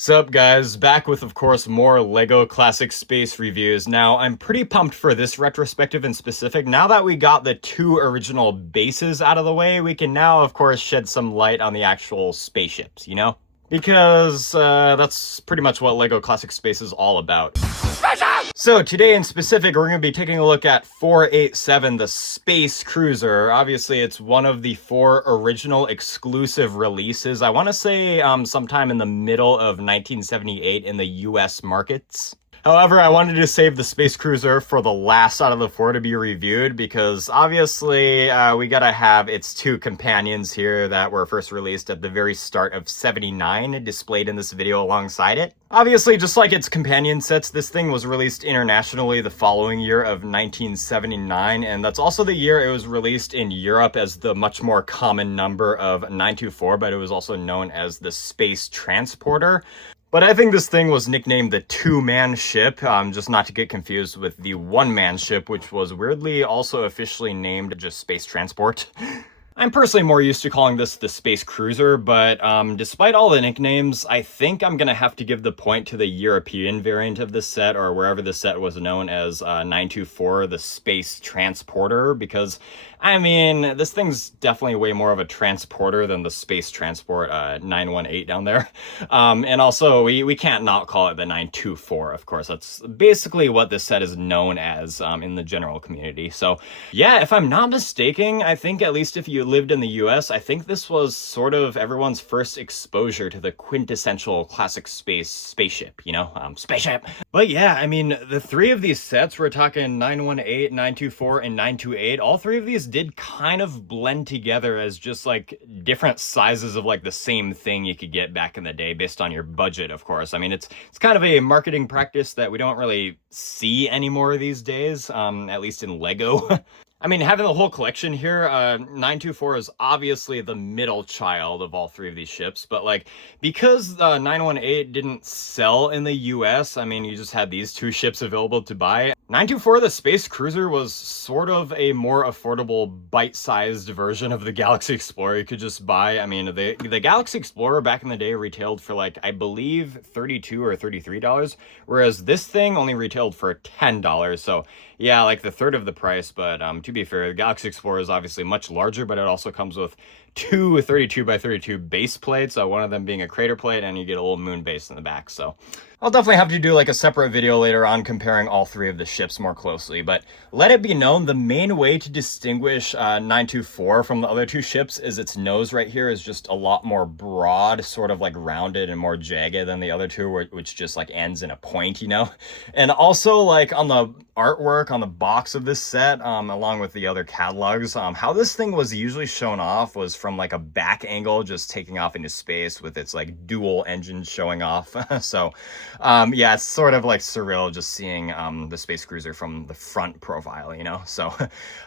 Sup guys, back with of course more LEGO Classic Space reviews. Now, I'm pretty pumped for this retrospective in specific. Now that we got the two original bases out of the way, we can now of course shed some light on the actual spaceships, you know? Because that's pretty much what LEGO Classic Space is all about. So today in specific, we're going to be taking a look at 487, the Space Cruiser. Obviously, it's one of the 4 original exclusive releases. I want to say sometime in the middle of 1978 in the US markets. However, I wanted to save the Space Cruiser for the last out of the 4 to be reviewed because obviously we gotta have its 2 companions here that were first released at the very start of '79 displayed in this video alongside it. Obviously, just like its companion sets, this thing was released internationally the following year of 1979, and that's also the year it was released in Europe as the much more common number of 924, but it was also known as the Space Transporter. But I think this thing was nicknamed the 2-man ship, just not to get confused with the 1-man ship, which was weirdly also officially named just Space Transport. I'm personally more used to calling this the Space Cruiser, but despite all the nicknames, I think I'm gonna have to give the point to the European variant of this set, or wherever the set was known as 924, the Space Transporter, because, I mean, this thing's definitely way more of a transporter than the Space Transport 918 down there. And also, we can't not call it the 924, of course. That's basically what this set is known as in the general community. So, yeah, if I'm not mistaken, I think at least if you lived in the US, I think this was sort of everyone's first exposure to the quintessential classic spaceship, you know, spaceship. But yeah, I mean, the 3 of these sets, we're talking 918, 924, and 928, all 3 of these did kind of blend together as just like different sizes of like the same thing you could get back in the day based on your budget, of course. I mean, it's kind of a marketing practice that we don't really see anymore these days, at least in LEGO. I mean, having the whole collection here, 924 is obviously the middle child of all 3 of these ships, but like, because 918 didn't sell in the US, I mean, you just had these 2 ships available to buy. 924, the Space Cruiser, was sort of a more affordable, bite-sized version of the Galaxy Explorer you could just buy. I mean, the Galaxy Explorer back in the day retailed for like, I believe, $32 or $33, whereas this thing only retailed for $10, so yeah, like the third of the price, but to be fair, the Galaxy Explorer is obviously much larger, but it also comes with 2 32 by 32 base plates, one of them being a crater plate, and you get a little moon base in the back, so I'll definitely have to do like a separate video later on comparing all 3 of the ships more closely, but let it be known, the main way to distinguish 924 from the other 2 ships is its nose right here is just a lot more broad, sort of like rounded and more jagged than the other 2, which just like ends in a point, you know? And also like on the artwork on the box of this set, along with the other catalogs, how this thing was usually shown off was from like a back angle, just taking off into space with its like dual engines showing off. So yeah, it's sort of like surreal just seeing the Space Cruiser from the front profile, you know? So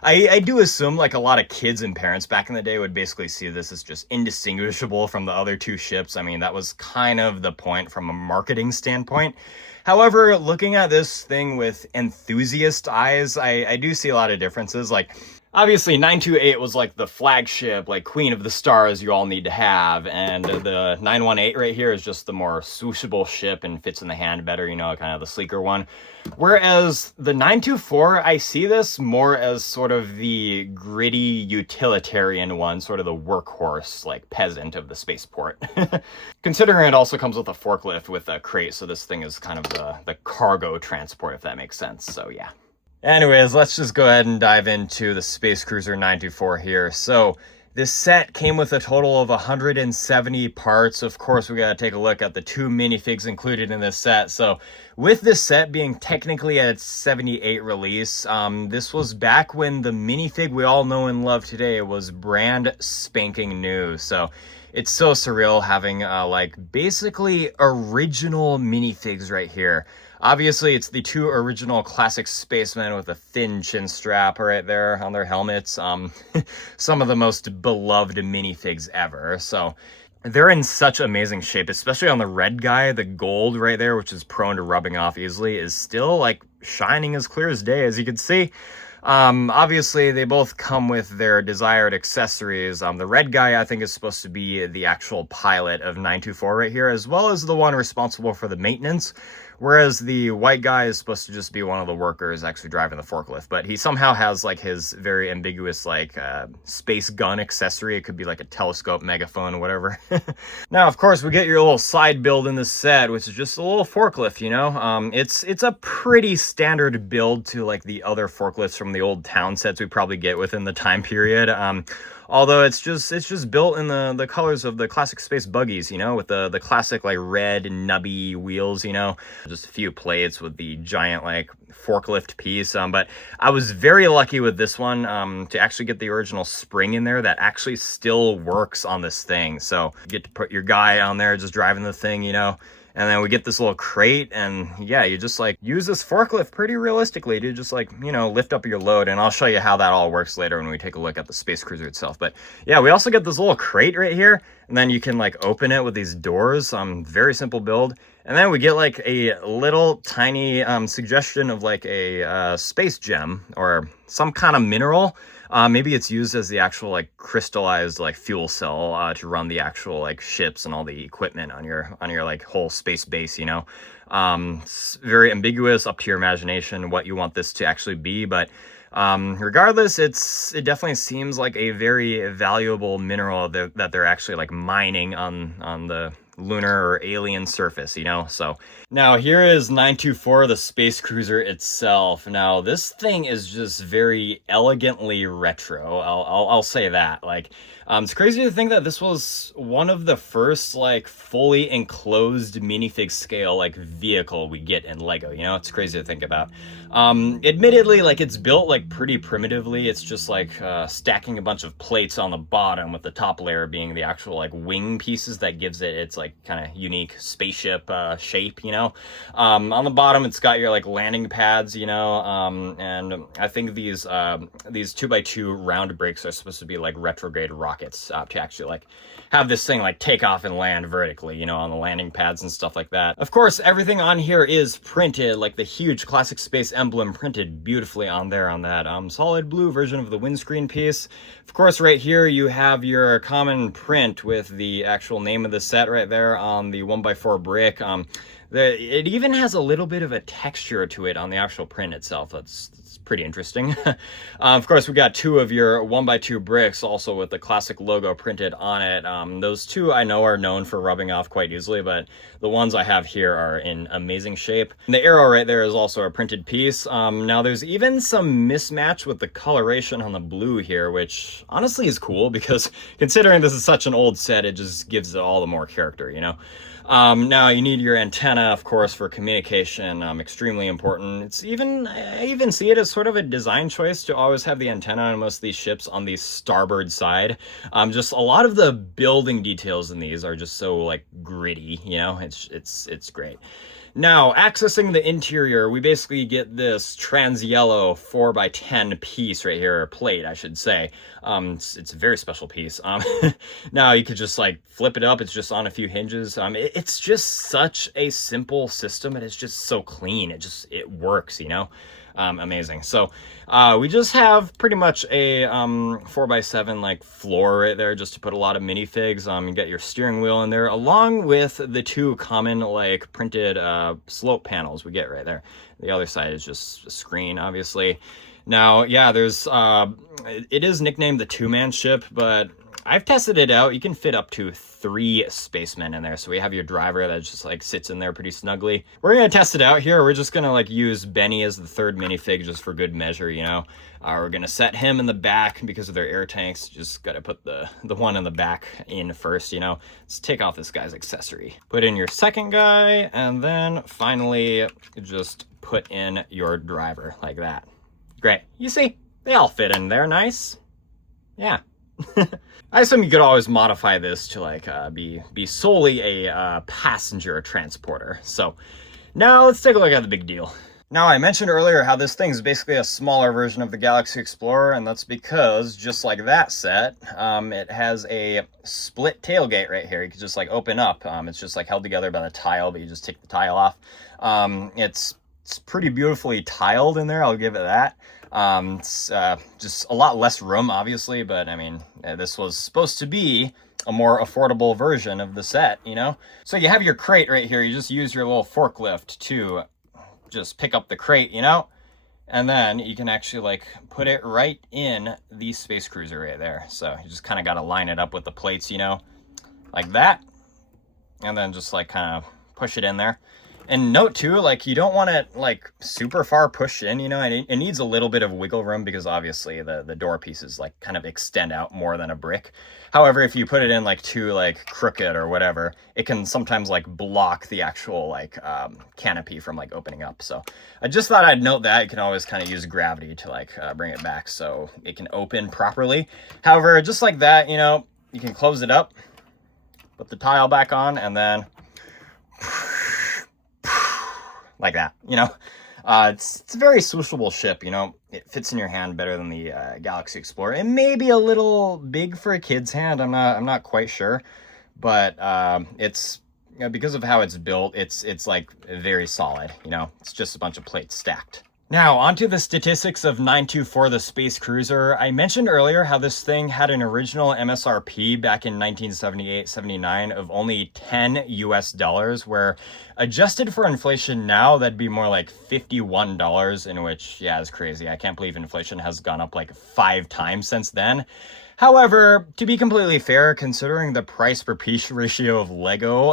I do assume like a lot of kids and parents back in the day would basically see this as just indistinguishable from the other 2 ships. I mean, that was kind of the point from a marketing standpoint. However, looking at this thing with enthusiast eyes, I do see a lot of differences. Like, obviously, 928 was like the flagship, like Queen of the Stars you all need to have, and the 918 right here is just the more swooshable ship and fits in the hand better, you know, kind of the sleeker one. Whereas the 924, I see this more as sort of the gritty utilitarian one, sort of the workhorse, like peasant of the spaceport. Considering it also comes with a forklift with a crate, so this thing is kind of the cargo transport, if that makes sense, so yeah. Anyways, let's just go ahead and dive into the Space Cruiser 924 here. So this set came with a total of 170 parts. Of course, we gotta take a look at the 2 minifigs included in this set. So with this set being technically at its 78 release, this was back when the minifig we all know and love today was brand spanking new. So it's so surreal having like basically original minifigs right here. Obviously, it's the 2 original classic spacemen with a thin chin strap right there on their helmets. Some of the most beloved minifigs ever. So they're in such amazing shape, especially on the red guy. The gold right there, which is prone to rubbing off easily, is still like shining as clear as day, as you can see. Obviously, they both come with their desired accessories. The red guy, I think, is supposed to be the actual pilot of 924 right here, as well as the one responsible for the maintenance, whereas the white guy is supposed to just be one of the workers actually driving the forklift. But he somehow has like his very ambiguous like space gun accessory. It could be like a telescope, megaphone, whatever. Now, of course, we get your little side build in this set, which is just a little forklift, you know? It's a pretty standard build to like the other forklifts from the old town sets we probably get within the time period. Although it's just built in the colors of the classic space buggies, you know, with the classic like red nubby wheels, you know, just a few plates with the giant like forklift piece. But I was very lucky with this one to actually get the original spring in there that actually still works on this thing. So you get to put your guy on there just driving the thing, you know. And then we get this little crate, and yeah, you just like use this forklift pretty realistically to just like, you know, lift up your load. And I'll show you how that all works later when we take a look at the space cruiser itself. But yeah, we also get this little crate right here, and then you can like open it with these doors. Very simple build. And then we get like a little tiny suggestion of like a space gem or some kind of mineral. Maybe it's used as the actual like crystallized like fuel cell to run the actual like ships and all the equipment on your like whole space base, you know. It's very ambiguous, up to your imagination what you want this to actually be, but regardless, it definitely seems like a very valuable mineral that they're actually like mining on the lunar or alien surface, you know. So now here is 924, the space cruiser itself. Now this thing is just very elegantly retro. I'll say that. Like, it's crazy to think that this was one of the first like fully enclosed minifig scale like vehicle we get in Lego, you know. It's crazy to think about. Admittedly, like it's built like pretty primitively. It's just like stacking a bunch of plates on the bottom, with the top layer being the actual like wing pieces that gives it its like kind of unique spaceship shape, you know. On the bottom, it's got your like landing pads, you know, and I think these 2x2 round brakes are supposed to be like retrograde rockets to actually like have this thing like take off and land vertically, you know, on the landing pads and stuff like that. Of course, everything on here is printed, like the huge classic space emblem printed beautifully on there on that solid blue version of the windscreen piece. Of course, right here you have your common print with the actual name of the set right there on the 1x4 brick. It even has a little bit of a texture to it on the actual print itself. That's pretty interesting. Of course, we got two of your 1x2 bricks also with the classic logo printed on it. Those two I know are known for rubbing off quite easily, but the ones I have here are in amazing shape. And the arrow right there is also a printed piece. Now there's even some mismatch with the coloration on the blue here, which honestly is cool because considering this is such an old set, it just gives it all the more character, you know? Now you need your antenna, of course, for communication, extremely important. I even see it as sort of a design choice to always have the antenna on most of these ships on the starboard side. Just a lot of the building details in these are just so like gritty, you know, it's great. Now, accessing the interior, we basically get this trans yellow 4x10 piece right here, or plate, I should say. It's a very special piece. Now, you could just like flip it up. It's just on a few hinges. It's just such a simple system, and it's just so clean. It works, you know? Amazing. So we just have pretty much a 4x7 like floor right there just to put a lot of minifigs. You get your steering wheel in there along with the two common like printed slope panels we get right there. The other side is just a screen, obviously. Now, yeah, there's it is nicknamed the two-man ship, but I've tested it out. You can fit up to 3 spacemen in there. So we have your driver that just like sits in there pretty snugly. We're going to test it out here. We're just going to like use Benny as the third minifig just for good measure, you know. We're going to set him in the back because of their air tanks. Just got to put the one in the back in first, you know. Let's take off this guy's accessory. Put in your second guy, and then finally just put in your driver like that. Great. You see, they all fit in there nice. Yeah. I assume you could always modify this to like be solely a passenger transporter. So now let's take a look at the big deal. Now, I mentioned earlier how this thing is basically a smaller version of the Galaxy Explorer, and that's because just like that set, it has a split tailgate right here. You can just like open up. It's just like held together by the tile, but you just take the tile off. It's It's pretty beautifully tiled in there, I'll give it that. It's just a lot less room, obviously, but I mean, this was supposed to be a more affordable version of the set, you know? So you have your crate right here. You just use your little forklift to just pick up the crate, you know? And then you can actually like put it right in the Space Cruiser right there. So you just kind of got to line it up with the plates, you know, like that. And then just like kind of push it in there. And note too, like you don't want it like super far pushed in, you know, and it needs a little bit of wiggle room because obviously the door pieces like kind of extend out more than a brick. However, if you put it in like too like crooked or whatever, it can sometimes like block the actual like canopy from like opening up. So I just thought I'd note that you can always kind of use gravity to like bring it back so it can open properly. However, just like that, you know, you can close it up, put the tile back on, and then like that, you know. It's a very swooshable ship, you know. It fits in your hand better than the Galaxy Explorer. It may be a little big for a kid's hand. I'm not quite sure, but it's, you know, because of how it's built, it's like very solid, you know. It's just a bunch of plates stacked. Now, onto the statistics of 924, the Space Cruiser. I mentioned earlier how this thing had an original MSRP back in 1978-79 of only $10 US, where adjusted for inflation now, that'd be more like $51, in which, yeah, it's crazy. I can't believe inflation has gone up like 5 times since then. However, to be completely fair, considering the price per piece ratio of Lego,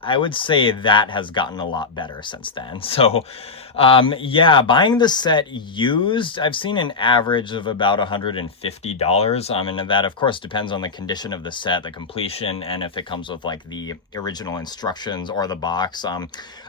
I would say that has gotten a lot better since then. So, yeah, buying the set used, I've seen an average of about $150. And that, of course, depends on the condition of the set, the completion, and if it comes with like the original instructions or the box.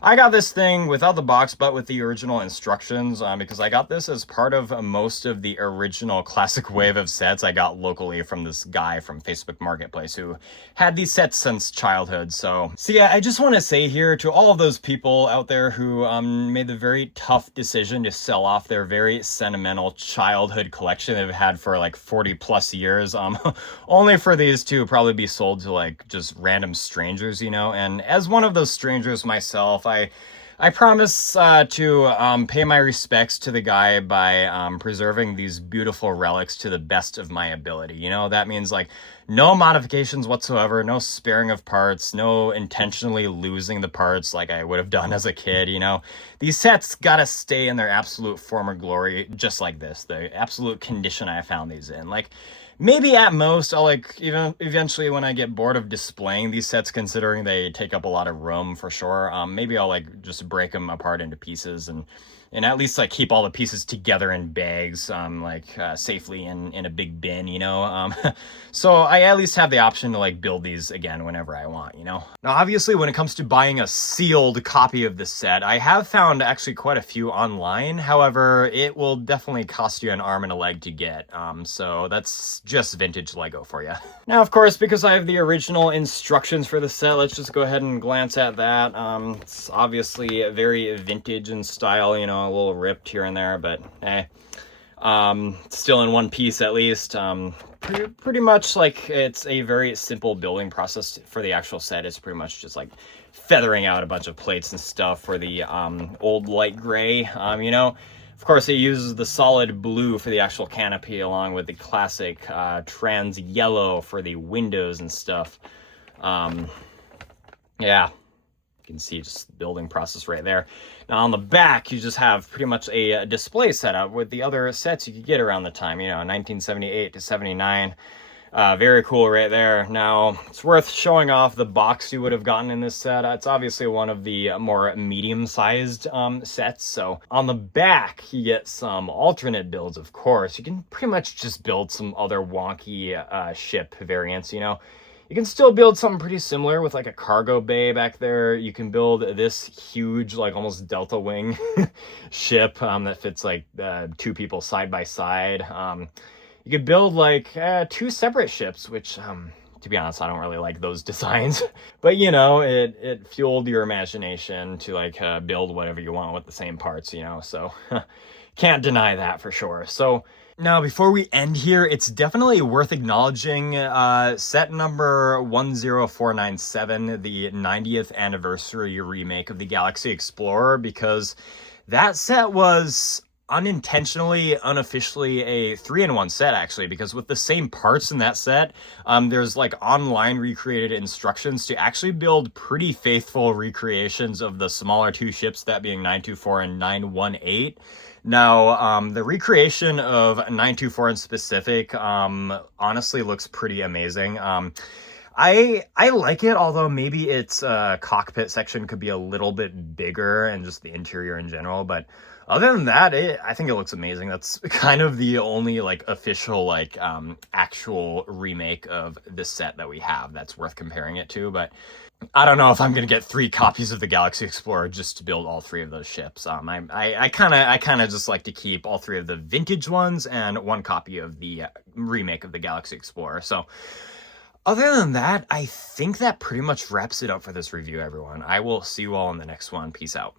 I got this thing without the box, but with the original instructions, because I got this as part of most of the original classic wave of sets I got locally from this guy from Facebook Marketplace who had these sets since childhood. So yeah, I just want to say here to all of those people out there who made the very tough decision to sell off their very sentimental childhood collection they've had for like 40 plus years, only for these to probably be sold to like just random strangers, you know. And as one of those strangers myself, I promise to pay my respects to the guy by preserving these beautiful relics to the best of my ability. You know, that means like no modifications whatsoever, no sparing of parts, no intentionally losing the parts like I would have done as a kid, you know. These sets gotta stay in their absolute former glory, just like this, the absolute condition I found these in. Like, maybe at most, I'll like, even eventually when I get bored of displaying these sets, considering they take up a lot of room for sure, maybe I'll like just break them apart into pieces and at least like keep all the pieces together in bags, safely in a big bin, you know. So I at least have the option to like build these again whenever I want, you know. Now, obviously, when it comes to buying a sealed copy of this set, I have found actually quite a few online. However, it will definitely cost you an arm and a leg to get. So that's just vintage Lego for you. Now, of course, because I have the original instructions for the set, let's just go ahead and glance at that. It's obviously very vintage in style, you know, a little ripped here and there, but still in one piece at least. Pretty much like it's a very simple building process for the actual set. It's pretty much just like feathering out a bunch of plates and stuff for the old light gray, you know. Of course, it uses the solid blue for the actual canopy along with the classic trans yellow for the windows and stuff. Yeah. You can see just the building process right there. Now on the back, you just have pretty much a display setup with the other sets you could get around the time, you know, 1978 to 79. Very cool right there. Now, it's worth showing off the box you would have gotten in this set. It's obviously one of the more medium-sized sets. So on the back, you get some alternate builds, of course. You can pretty much just build some other wonky ship variants, you know. You can still build something pretty similar with like a cargo bay back there. You can build this huge, like almost delta wing ship that fits like 2 people side by side. You could build like 2 separate ships, which to be honest, I don't really like those designs. But you know, it fueled your imagination to like build whatever you want with the same parts, you know. So can't deny that for sure. So Now, before we end here, it's definitely worth acknowledging set number 10497, the 90th anniversary remake of the Galaxy Explorer, because that set was unintentionally, unofficially a 3-in-1 set, actually, because with the same parts in that set, there's like online recreated instructions to actually build pretty faithful recreations of the smaller two ships, that being 924 and 918. Now, the recreation of 924 in specific, honestly looks pretty amazing. I like it, although maybe its cockpit section could be a little bit bigger and just the interior in general. But other than that, I think it looks amazing. That's kind of the only like official like actual remake of this set that we have that's worth comparing it to. But I don't know if I'm gonna get 3 copies of the Galaxy Explorer just to build all 3 of those ships. I kind of just like to keep all 3 of the vintage ones and 1 copy of the remake of the Galaxy Explorer. So other than that, I think that pretty much wraps it up for this review, everyone. I will see you all in the next one. Peace out.